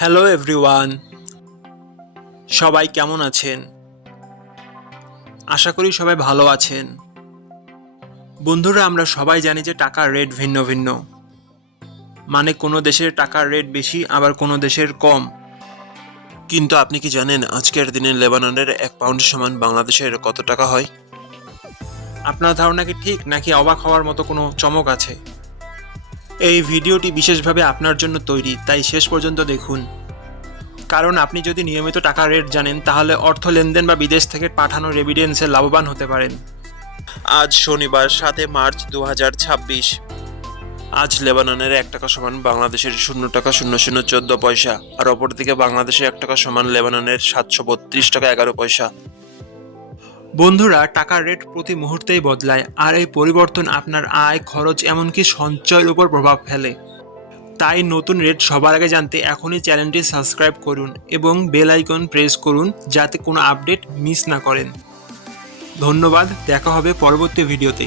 Hello everyone, সবাই কেমন আছেন? আশা করি সবাই ভালো আছেন। বন্ধুরা, আমরা সবাই জানি যে টাকার রেট ভিন্ন ভিন্ন। মানে কোনো দেশের টাকার রেট বেশি, আবার কোনো দেশের কম। কিন্তু আপনি কি জানেন আজকের দিনে লেবাননের 1 পাউন্ড সমান বাংলাদেশের কত টাকা হয়? আপনার ধারণা কি ঠিক, নাকি অবাক হওয়ার মতো কোনো চমক আছে? এই ভিডিওটি বিশেষভাবে আপনার জন্য তৈরি, তাই শেষ পর্যন্ত দেখুন। কারণ আপনি যদি নিয়মিত টাকার রেট জানেন, তাহলে অর্থ লেনদেন বা বিদেশ থেকে পাঠানো রেমিটেন্সে লাভবান হতে পারেন। আজ শনিবার 7 মার্চ 2026। আজ লেবাননের 1 টাকা সমান বাংলাদেশের 0.0014 পয়সা, আর অপরদিকে বাংলাদেশে 1 টাকা সমান লেবাননের 732 টাকা 11 পয়সা। বন্ধুরা, টাকার রেট প্রতি মুহূর্তেই বদলায়, আর এই পরিবর্তন আপনার আয়, খরচ, এমনকি সঞ্চয়ের উপর প্রভাব ফেলে। তাই নতুন রেট সবার আগে জানতে এখনই চ্যানেলটি সাবস্ক্রাইব করুন এবং বেল আইকন প্রেস করুন, যাতে কোনো আপডেট মিস না করেন। ধন্যবাদ, দেখা হবে পরবর্তী ভিডিওতে।